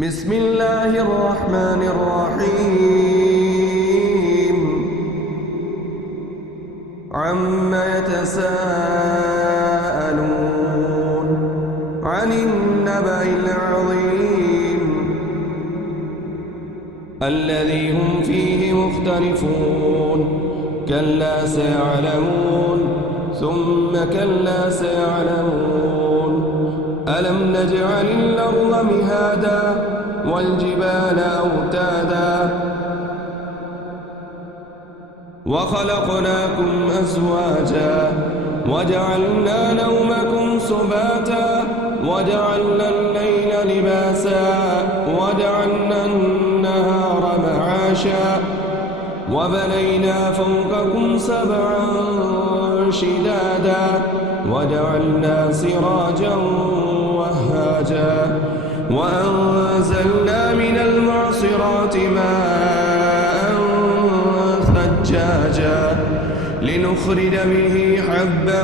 بسم الله الرحمن الرحيم عما يتساءلون عن النبأ العظيم الذي هم فيه مختلفون كلا سيعلمون ثم كلا سيعلمون ألم نجعل الأرض مهادا والجبال أوتادا وخلقناكم أزواجا وجعلنا نومكم سباتا وجعلنا الليل لباسا وجعلنا النهار معاشا وبنينا فوقكم سبعا شدادا وجعلنا سراجا وهاجا وأنزلنا من المعصرات ماء ثجاجا لنخرج به حبا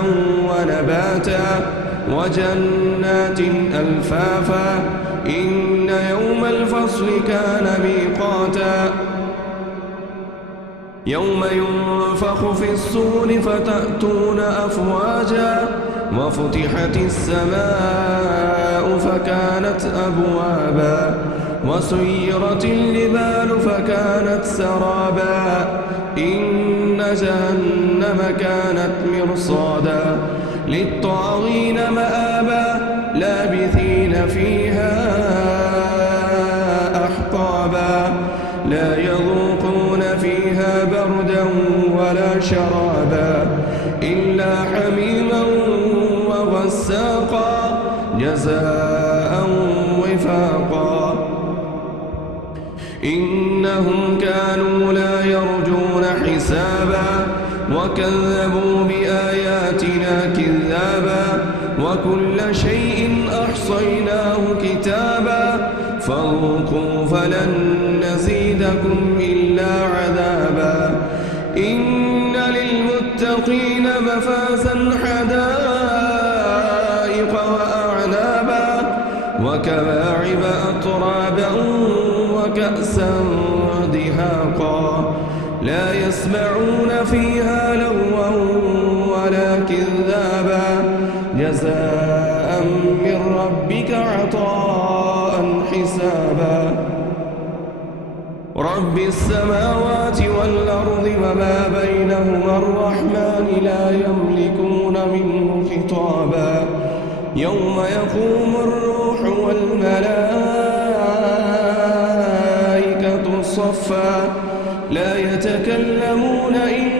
ونباتا وجنات ألفافا إن يوم الفصل كان ميقاتا يوم ينفخ في الصور فتأتون أفواجا وفتحت السماء فكانت أبوابا وسيرت الجبال فكانت سرابا إن جهنم كانت مرصادا للطاغين مآبا لابثين فيها أحقابا لا يذوقون فيها بردا ولا شرابا إلا حميما وغساقا جزاء وفاقا إنهم كانوا لا يرجون حسابا وكذبوا بآياتنا كذابا وكل شيء أحصيناه كتابا فذوقوا فلن نزيدكم إلا عذابا إن للمتقين مفازا حدائق وأعنابا وكواعب أترابا وكأسا دهاقا لا يسمعون فيها لغوا ولا كذابا جزاء من ربك عطاء حسابا رب السماوات والأرض وما بينهما الرحمن لا يملكون منه خطابا يوم يقوم الروح والملائكة صفا لا يتكلمون إلا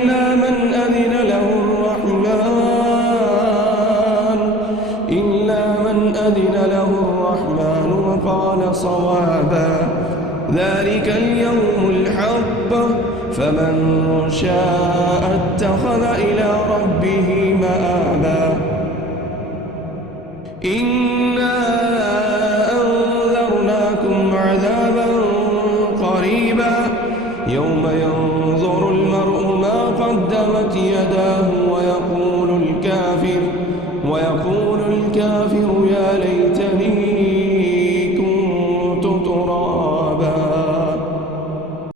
من أذن له الرحمن وقال صوابا ذلك اليوم الحق فمن شاء اتخذ إلى ربه مآبا إنا أنذرناكم عذابا قريبا يوم ينظر المرء ما قدمت يداه